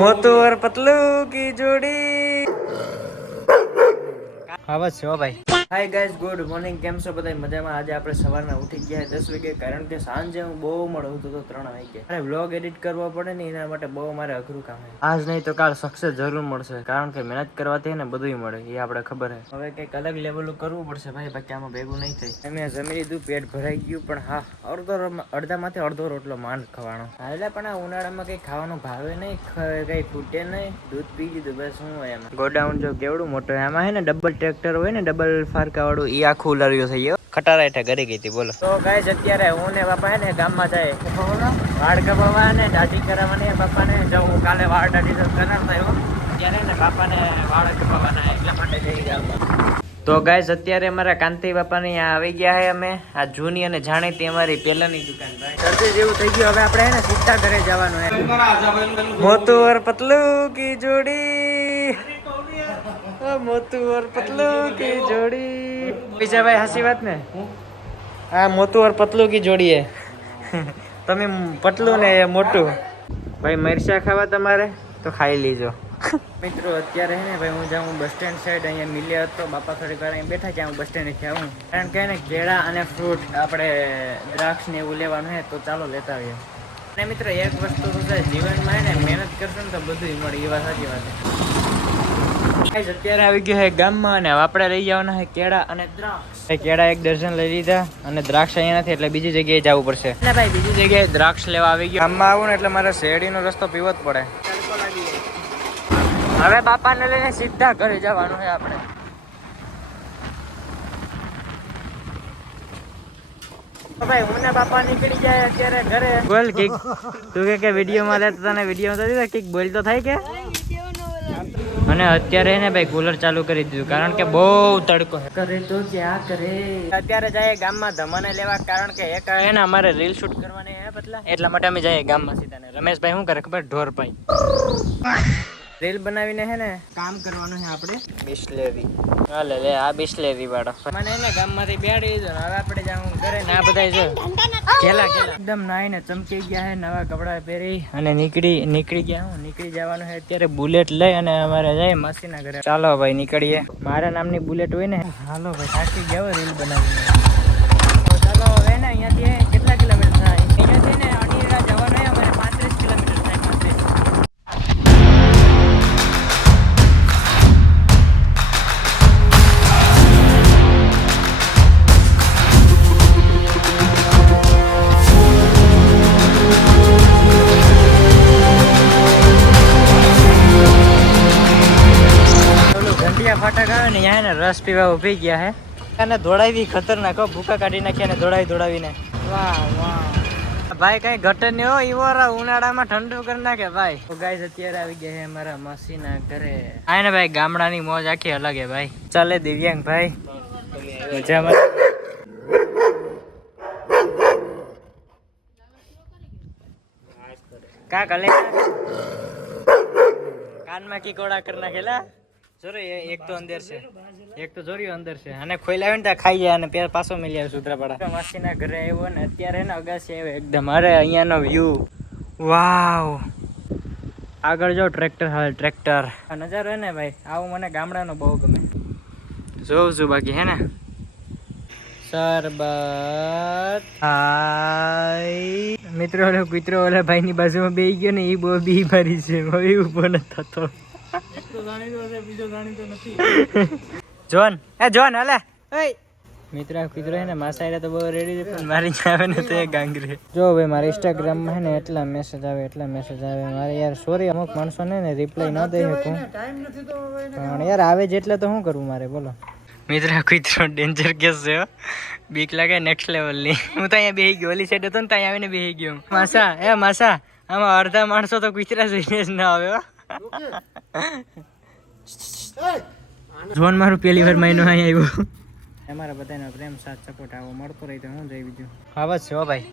मोटू और पतलू की जोड़ी आवाज છે ભાઈ. Hi guys, good morning. કેમ છો બધા? મજામાં? આજે આપણે સવારના ઉઠી ગયા 10 વાગે, કારણ કે સાંજે હું બહુ મોડો ઉઠતો તો 3 વાગે. અને વ્લોગ એડિટ કરવો પડે ને, એના માટે બહુ મારે અઘરું કામ છે. આજ નહીં તો કાલ સક્સેસ જરૂર મળશે, કારણ કે મહેનત કરવાથી ને બધું મળે, એ આપણે ખબર છે. હવે કંઈક અલગ લેવલનું કરવું પડશે ભાઈ, બાકી આમાં ભેગું નહીં થાય. મેં જમી લીધું, પેટ ભરાઈ ગયું, પણ હા, અડધામાંથી અડધો રોટલો માંડ ખવાનો. એટલે પણ આ ઉનાળામાં કંઈ ખાવાનું ભાવે નહીં, કંઈ ખૂટે નહીં. દૂધ પી લીધું, બસ. શું હોય એમાં? ગોડાઉન જો કેવડું મોટું, એમાં હે ને ડબલ ટ્રેક્ટર હોય ને, ડબલ ફારકા વાળું, એ આખું ઉલાર્યું થઈ ગયો. ખટારા હેઠે ઘરે ગઈ હતી. બોલો. તો ગાઈસ, અત્યારે હું ને બાપા હે ને ગામમાં જાય વાળ કપાવવા ને દાઢી કરાવવાની. બાપા ને જવું કાલે વાળ દાઢી કરાવતા આવ્યો, ત્યારે ને બાપા ને વાળ કપાવવાના, એટલા માટે જઈ ગામમાં. તો ગાઈસ, અત્યારે અમારા કાંતિ બાપા ને અહીંયા આવી ગયા છે. અમે આ જૂની અને જાણીતી અમારી પહેલાની દુકાન ભાઈ. સર્દી જેવું થઈ ગયું, હવે આપણે હે ને સીધા ઘરે જવાનું. મોટુ ઓર પતલુ કી જોડી, મોટુ ઓર પતલુ કી જોડી. બીજા ભાઈ હસી વાત ને, હા, મોટુ ઓર પતલુ કી જોડી હે. તમે પતલું ને મોટું. ભાઈ મરચા ખાવા તમારે તો ખાઈ લીજો. મિત્રો, અત્યારે હે ને ભાઈ હું જાઉં બસ સ્ટેન્ડ સાઈડ. અહીંયા મિલ્યા હતો બાપા, થોડીક વાર અહીંયા બેઠા છે. હું બસ સ્ટેન્ડ આવું, કારણ કે ને કેળા અને ફ્રૂટ, આપણે દ્રાક્ષ ને એવું લેવાનું છે, તો ચાલો લેતા આવીએ. અને મિત્રો, એક વસ્તુ તો છે જીવનમાં, હે ને મહેનત કરશો ને તો બધું મળે, એ વાત સાચી વાત છે. અત્યારે આવી ગયો છે ગામમાં, અને આપણે લઈ જવાના છે કેળા અને દ્રાક્ષ. કેળા 1 ડઝન લઈ લીધા, અને દ્રાક્ષ અહીંયા નથી, એટલે બીજી જગ્યાએ જવું પડશે. ના ભાઈ, બીજી જગ્યાએ દ્રાક્ષ લેવા આવી ગયો. ગામમાં આવું ને એટલે મારે શેરડીનો રસ્તો પીવો જ પડે. હવે બાપાને લઈને સીધા ઘરે જવાનું છે આપણે. ભાઈ હું ને બાપા નીકળી જાય અત્યારે ઘરે. બોલ કિક, તું કે વિડીયોમાં લેતો તને વિડીયોમાં તો કિક બોલ તો થાય કે. અને અત્યારે ને ભાઈ કુલર ચાલુ કરી દીધું, કારણ કે બહુ તડકો કરે તો ક્યાં કરે. અત્યારે જાય ગામમાં ધમાને લેવા, કારણ કે એક હે ને અમારે રીલ શૂટ કરવાની હે બદલા, એટલા માટે અમે જઈએ ગામમાં સીધા. ને રમેશભાઈ શું કરે ખબર? ઢોર ભાઈ રીલ બનાવીને હે ને કામ કરવાનું છે આપણે. બિસ્લેરી હાલે લે, આ બિસ્લેરી વાળો મને એને ગામમાંથી બેડી દીધો. હવે આપણે જાવું ઘરે. ના બધા જો ખેલા એકદમ નાઈને ચમકી ગયા છે, નવા કપડા પહેરી અને નીકળી ગયા. હું નીકળી જવાનું છે અત્યારે બુલેટ લઈ, અને અમારે જાય માસીના ઘરે. ચાલો ભાઈ નીકળીએ. મારા નામની બુલેટ હોય ને. હાલો ભાઈ, થાકી ગયા હોય રીલ બનાવીને. ચાલો હવે ને અહીંયાથી કેટલા કિલોમીટર થાય? અહીંયાથી ને અડીરા જવાનું અમારે 35 કિલોમીટર થાય. 35. ફાટક આવે ને, ત્યાં ને રસ પીવા ઉભી ગયા હે, અને દોડાવી ખતરનાક, ભૂકા કાઢી નાખ્યા ને દોડાવીને. વાહ વાહ ભાઈ, કઈ ઘટે નહીં હો. ઈવોરા ઉનાળામાં ઠંડુ કરી નાખે ભાઈ. તો ગાઈસ, અત્યારે આવી ગયા છે અમારા માસીના ઘરે. આ ને ભાઈ ગામડાની મોજ આખી અલગ હે ભાઈ. ચાલે દિવ્યાંગ ભાઈ, મજામાં? કા કલે કાનમાં કી કોડા કરી નાખેલા. એક તો અંદર છે, એક તો જોર્યો અંદર છે, અને ખોઈલાવે ને ત્યાં ખાઈ જાય, અને પાછો મિલી આવે સુત્રાપાડા. માસીના ઘરે આવ્યો ને અત્યારે ને અગાસી આવ્યો એકદમ. અરે અહીંયાનો વ્યૂ, વાવ. આગળ જો ટ્રેક્ટર હાલ, ટ્રેક્ટર નજારો હે ને ભાઈ, આવું મને ગામડાનો બહુ ગમે. જોઉં છું બાકી હે ને. સરબત હાય મિત્રો, ઓલો કૂતરો ઓલા ભાઈ ની બાજુમાં બેહી ગયો ને, એ બહુ બી મારી છે. હવે ઉભો ન થતો. જોન હાલે મિત્ર, કૂતરો હે ને માસાયરા તો બહુ રેડી છે, પણ મારી આવે ને તો એ ગાંગરે. જો ભાઈ, મારા ઇન્સ્ટાગ્રામમાં હે ને એટલા મેસેજ આવે. મારે યાર સોરી, અમુક માણસો ને રિપ્લાય ન દઈ શકું, પણ યાર આવે જ એટલે તો શું કરવું મારે, બોલો. મિત્ર, કૂતરો ડેન્જર કેસ છે, બીક લાગે નેક્સ્ટ લેવલની. હું તો અહીંયા બેહી ગયો, ઓલી સાઈડ હતો ને ત્યાં આવીને બેહી ગયો. માસા આમાં અડધા માણસો તો કૂતરા જોઈને જ ના આવે. જોન મારું પહેલી વાર મહિનો અહીં આવ્યો. અમારા બધાનો પ્રેમ સાથ સપોર્ટ આવો મળતો રહી તો હું જઈ બીજું આવા જ છે હો ભાઈ.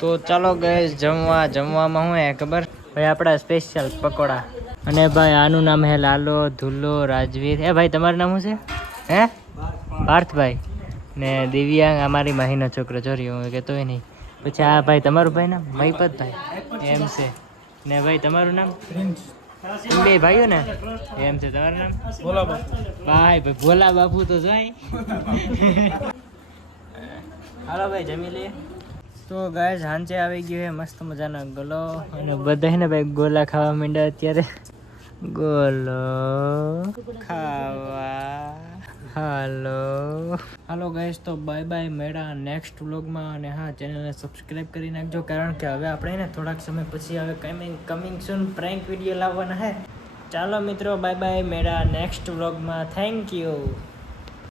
તો ચાલો ગાઈસ, જમવામાં શું હે ખબર ભાઈ? આપણા સ્પેશિયલ પકોડા. અને ભાઈ આનું નામ હે લાલો, ધુલ્લો, રાજવીર. ભાઈ તમારું નામ શું છે? હે પાર્થભાઈ. ને દિવ્યાંગ અમારી માહીનો છોકરો. ચોરી હું કહેતોય નહીં. પછી આ ભાઈ તમારું ભાઈ નામ મહિપતભાઈ એમ છે. ને ભાઈ તમારું નામ બે ભાઈઓ ને એમ છે તમારું નામ ભોલા બાપુ. ભાઈ ભોલા બાપુ તો જોઈ હાલો ભાઈ જમી લઈએ તો ગાય સાંજે આવી ગયો છે મસ્ત મજાનો ગોલો અને બધાને ભાઈ ગોલા ખાવા માંડ્યા અત્યારે ગોલો ખાવા હાલો હાલો ગાઈસ તો બાય બાય મેળા નેક્સ્ટ વ્લોગમાં અને હા ચેનલને સબસ્ક્રાઈબ કરી નાખજો કારણ કે હવે આપણે ને થોડાક સમય પછી હવે કમિંગ સૂન પ્રેન્ક વિડીયો લાવવાના હે ચાલો મિત્રો બાય બાય મેળા નેક્સ્ટ વ્લોગમાં થેન્ક યુ